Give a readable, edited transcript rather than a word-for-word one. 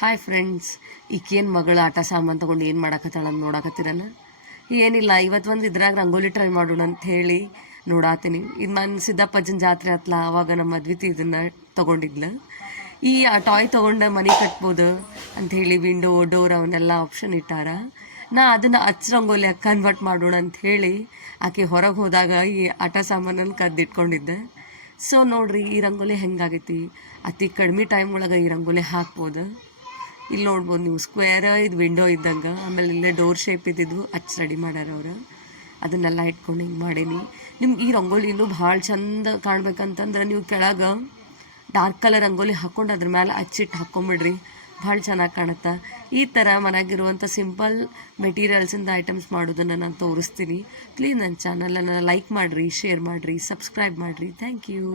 Hi friends, ಈಕೇನು ಮಗಳು ಆಟ ಸಾಮಾನು ತೊಗೊಂಡು ಏನು ಮಾಡಕತ್ತಾಳ ಅಂತ ನೋಡಕತ್ತೀರಲ್ಲ. ಏನಿಲ್ಲ, ಇವತ್ತು ಒಂದು ಇದ್ರಾಗ ರಂಗೋಲಿ ಟ್ರೈ ಮಾಡೋಣ ಅಂತ ಹೇಳಿ ನೋಡಾತೀನಿ. ಇದು ನಾನು ಸಿದ್ದಪ್ಪಜ್ಜನ ಜಾತ್ರೆ ಆತ್ಲ, ಆವಾಗ ನಮ್ಮ ಮದ್ವಿತಿ ಇದನ್ನು ತೊಗೊಂಡಿದ್ಲು. ಈ ಟಾಯ್ ತೊಗೊಂಡು ಮನೆ ಕಟ್ಬೋದು ಅಂಥೇಳಿ ವಿಂಡೋ ಡೋರ್ ಅವನ್ನೆಲ್ಲ ಆಪ್ಷನ್ ಇಟ್ಟಾರ. ನಾ ಅದನ್ನು ರಂಗೋಲಿ ಕನ್ವರ್ಟ್ ಮಾಡೋಣ ಅಂತ ಹೇಳಿ ಆಕೆ ಹೊರಗೆ ಹೋದಾಗ ಈ ಆಟ ಸಾಮಾನನ್ನು ಕದ್ದಿಟ್ಕೊಂಡಿದ್ದೆ. ಸೊ ನೋಡ್ರಿ, ಈ ರಂಗೋಲಿ ಹೆಂಗಾಗೈತಿ. ಅತಿ ಕಡಿಮೆ ಟೈಮ್ ಒಳಗೆ ಈ ರಂಗೋಲಿ ಹಾಕ್ಬೋದು. ಇಲ್ಲಿ ನೋಡ್ಬೋದು ನೀವು, ಸ್ಕ್ವೇರ್ ಇದು ವಿಂಡೋ ಇದ್ದಂಗೆ, ಆಮೇಲೆ ಇಲ್ಲೇ ಡೋರ್ ಶೇಪ್ ಇದ್ದಿದ್ದು ರೆಡಿ ಮಾಡ್ಯಾರ ಅವ್ರು. ಅದನ್ನೆಲ್ಲ ಇಟ್ಕೊಂಡು ಹಿಂಗೆ ಮಾಡೀನಿ. ನಿಮ್ಗೆ ಈ ರಂಗೋಲಿ ಇನ್ನೂ ಭಾಳ ಚಂದ ಕಾಣ್ಬೇಕಂತಂದ್ರೆ ನೀವು ಕೆಳಗೆ ಡಾರ್ಕ್ ಕಲರ್ ರಂಗೋಲಿ ಹಾಕ್ಕೊಂಡು ಅದ್ರ ಮೇಲೆ ಹಚ್ಚಿಟ್ಟು ಹಾಕ್ಕೊಂಬಿಡ್ರಿ, ಭಾಳ ಚೆನ್ನಾಗಿ ಕಾಣುತ್ತೆ. ಈ ಥರ ಮನೆಯಾಗಿರುವಂಥ ಸಿಂಪಲ್ ಮೆಟೀರಿಯಲ್ಸಿಂದ ಐಟಮ್ಸ್ ಮಾಡೋದನ್ನು ನಾನು ತೋರಿಸ್ತೀನಿ. ಪ್ಲೀಸ್ ನನ್ನ ಚಾನಲನ್ನು ಲೈಕ್ ಮಾಡಿರಿ, ಶೇರ್ ಮಾಡಿರಿ, ಸಬ್ಸ್ಕ್ರೈಬ್ ಮಾಡಿರಿ. Thank you.